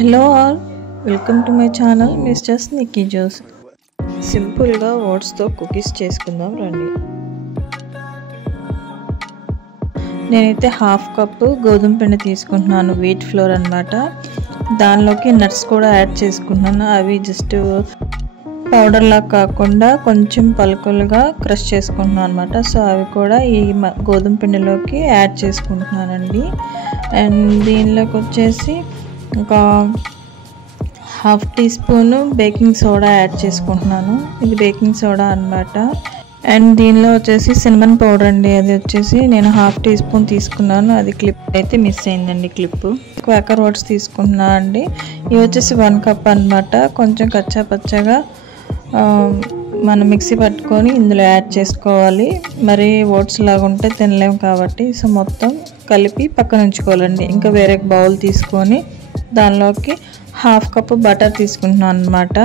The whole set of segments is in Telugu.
Hello all, welcome to my channel Mr. Sneaky Juice. Simple గా ఓట్స్ తో కుకీస్ చేసుకుందాం రండి. నేనైతే హాఫ్ కప్ గోధుమ పిండి తీసుకుంటున్నాను, వీట్ ఫ్లోర్ అన్నమాట. దానిలోకి నట్స్ కూడా యాడ్ చేసుకుంటున్నాను. అవి జస్ట్ పౌడర్ లా కాకుండా కొంచెం పలుకులుగా క్రష్ చేసుకుంటున్నాను అన్నమాట. సో అవి కూడా ఈ గోధుమ పిండిలోకి యాడ్ చేసుకుంటున్నానండి. అండ్ దీనిలోకి వచ్చేసి ఒక half teaspoon baking soda add చేసుకుంటున్నాను. ఇది బేకింగ్ సోడా అన్నమాట. అండ్ దీనిలో వచ్చేసి సినమన్ పౌడర్ అండి. అది వచ్చేసి నేను హాఫ్ టీ స్పూన్ తీసుకున్నాను. అది క్లిప్ అయితే మిస్ అయిందండి, క్లిప్. క్వాకర్ ఓట్స్ తీసుకుంటున్నాను అండి. ఇవి వచ్చేసి 1 కప్ అన్నమాట. కొంచెం కచ్చా పచ్చగా మనం మిక్సీ పట్టుకొని ఇందులో యాడ్ చేసుకోవాలి. మరి ఓట్స్ లాగా ఉంటే తినలేము కాబట్టి సో మొత్తం కలిపి పక్కన ఉంచుకోవాలండి. ఇంకా వేరే బౌల్ తీసుకొని దానిలోకి హాఫ్ కప్ బటర్ తీసుకుంటున్నాను అన్నమాట.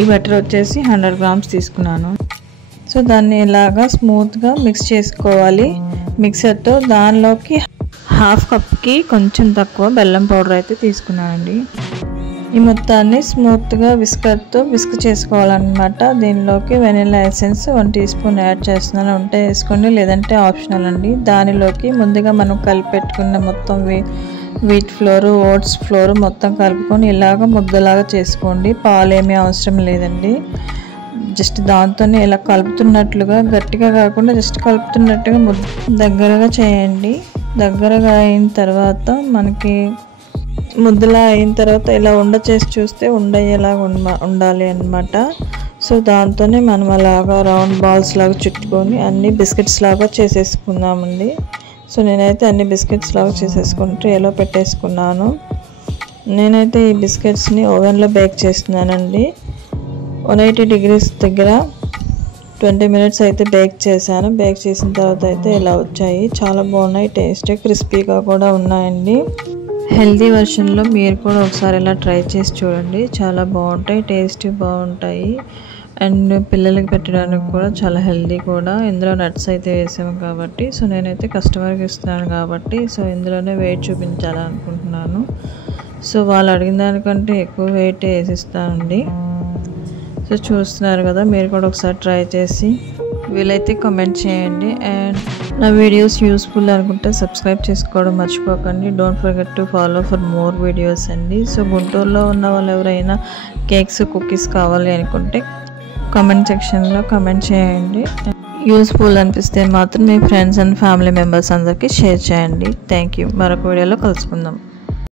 ఈ బటర్ వచ్చేసి 100 గ్రామ్స్ తీసుకున్నాను. సో దాన్ని ఇలాగా స్మూత్గా మిక్స్ చేసుకోవాలి మిక్సర్తో. దానిలోకి హాఫ్ కప్కి కొంచెం తక్కువ బెల్లం పౌడర్ అయితే తీసుకున్నానండి. ఈ మొత్తాన్ని స్మూత్గా విస్కర్తో విస్క్ చేసుకోవాలన్నమాట. దీనిలోకి vanilla essence 1 teaspoon add చేస్తున్నాను. ఉంటే వేసుకోండి, లేదంటే ఆప్షనల్ అండి. దానిలోకి ముందుగా మనం కలిపెట్టుకున్న మొత్తం వీట్ ఫ్లోర్, ఓట్స్ ఫ్లోర్ మొత్తం కలుపుకొని ఇలాగ ముద్దలాగా చేసుకోండి. పాలేమీ అవసరం లేదండి. జస్ట్ దాంతోనే ఇలా కలుపుతున్నట్లుగా, గట్టిగా కాకుండా జస్ట్ కలుపుతున్నట్టుగా దగ్గరగా చేయండి. దగ్గరగా అయిన తర్వాత మనకి ముద్దలా అయిన తర్వాత ఇలా ఉండ చేసి చూస్తే ఉండయ్యేలాగా ఉండాలి అన్నమాట. సో దాంతోనే మనం అలాగా రౌండ్ బాల్స్ లాగా చుట్టుకొని అన్ని బిస్కెట్స్ లాగా చేసేసుకుందామండి. సో నేనైతే అన్ని బిస్కెట్స్ లాగా చేసేసుకుని ట్రేలో పెట్టేసుకున్నాను. నేనైతే ఈ బిస్కెట్స్ని ఓవెన్లో బేక్ చేస్తున్నానండి. 180 degrees దగ్గర 20 minutes అయితే బేక్ చేశాను. బేక్ చేసిన తర్వాత అయితే ఇలా వచ్చాయి. చాలా బాగున్నాయి, టేస్ట్ క్రిస్పీగా కూడా ఉన్నాయండి. హెల్తీ వర్షన్లో మీరు కూడా ఒకసారి ఇలా ట్రై చేసి చూడండి. చాలా బాగుంటాయి, టేస్టీ బాగుంటాయి. అండ్ పిల్లలకి పెట్టడానికి కూడా చాలా హెల్తీ కూడా. ఇందులో నట్స్ అయితే వేసాము కాబట్టి, సో నేనైతే కస్టమర్కి ఇస్తున్నాను కాబట్టి సో ఇందులోనే వెయిట్ చూపించాలనుకుంటున్నాను. సో వాళ్ళు అడిగిన దానికంటే ఎక్కువ వెయిట్ వేసిస్తానండి. సో చూస్తున్నారు కదా, మీరు కూడా ఒకసారి ట్రై చేసి వీలైతే కామెంట్ చేయండి. అండ్ నా వీడియోస్ యూస్ఫుల్ అనుకుంటే సబ్స్క్రైబ్ చేసుకోవడం మర్చిపోకండి. Don't forget to follow for more videos అండి. సో గుంటూరులో ఉన్న వాళ్ళు ఎవరైనా కేక్స్, కుకీస్ కావాలి అనుకుంటే కామెంట్ సెక్షన్లో కామెంట్ చేయండి. యూస్ఫుల్ అనిపిస్తే మాత్రం మీ ఫ్రెండ్స్ అండ్ ఫ్యామిలీ మెంబర్స్ అందరికీ షేర్ చేయండి. Thank you. మరొక వీడియోలో కలుసుకుందాం.